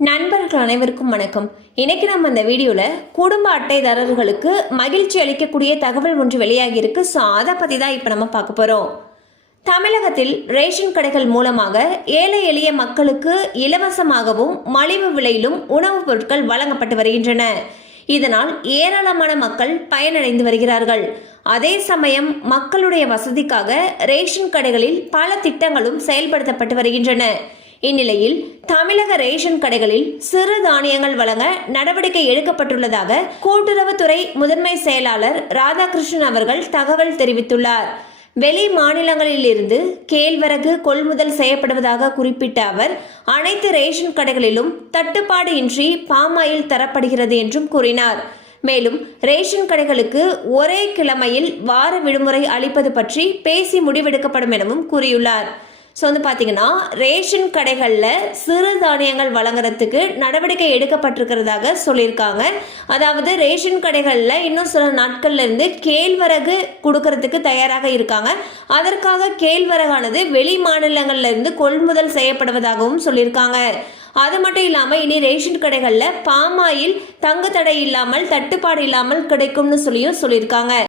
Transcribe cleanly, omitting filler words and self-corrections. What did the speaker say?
நண்பர்கள் அனைவருக்கும் வணக்கம். இன்னைக்கு நம்ம இந்த வீடியோவில் குடும்ப அட்டைதாரர்களுக்கு மகிழ்ச்சி அளிக்கக்கூடிய தகவல் ஒன்று வெளியாகி இருக்கு. ஸோ அதை பற்றி தான் இப்போ நம்ம பார்க்க போகிறோம். தமிழகத்தில் ரேஷன் கடைகள் மூலமாக ஏழை எளிய மக்களுக்கு இலவசமாகவும் மலிவு விலையிலும் உணவுப் பொருட்கள் வழங்கப்பட்டு வருகின்றன. இதனால் ஏராளமான மக்கள் பயனடைந்து வருகிறார்கள். அதே சமயம் மக்களுடைய வசதிக்காக ரேஷன் கடைகளில் பல திட்டங்களும் செயல்படுத்தப்பட்டு வருகின்றன. இந்நிலையில் தமிழக ரேஷன் கடைகளில் சிறு தானியங்கள் வழங்க நடவடிக்கை எடுக்கப்பட்டுள்ளதாக கூட்டுறவுத்துறை முதன்மை செயலாளர் ராதாகிருஷ்ணன் அவர்கள் தகவல் தெரிவித்துள்ளார். வெளி மாநிலங்களில் இருந்து கேழ்வரகு கொள்முதல் செய்யப்படுவதாக குறிப்பிட்ட அவர், அனைத்து ரேஷன் கடைகளிலும் தட்டுப்பாடு இன்றி பாமாயில் தரப்படுகிறது என்றும் கூறினார். மேலும் ரேஷன் கடைகளுக்கு ஒரே கிழமையில் வார விடுமுறை அளிப்பது பற்றி பேசி முடிவெடுக்கப்படும் எனவும் கூறியுள்ளார். ஸோ பார்த்தீங்கன்னா ரேஷன் கடைகளில் சிறு தானியங்கள் வழங்குறதுக்கு நடவடிக்கை எடுக்கப்பட்டிருக்கிறதாக சொல்லியிருக்காங்க. அதாவது ரேஷன் கடைகளில் இன்னும் சில நாட்கள்ல இருந்து கேழ்வரகு கொடுக்கறதுக்கு தயாராக இருக்காங்க. அதற்காக கேழ்வரகானது வெளி மாநிலங்கள்ல இருந்து கொள்முதல் செய்யப்படுவதாகவும் சொல்லியிருக்காங்க. அது மட்டும் இல்லாமல் இனி ரேஷன் கடைகளில் பாமாயில் தங்கு தடை இல்லாமல் தட்டுப்பாடு இல்லாமல் கிடைக்கும்னு சொல்லியிருக்காங்க.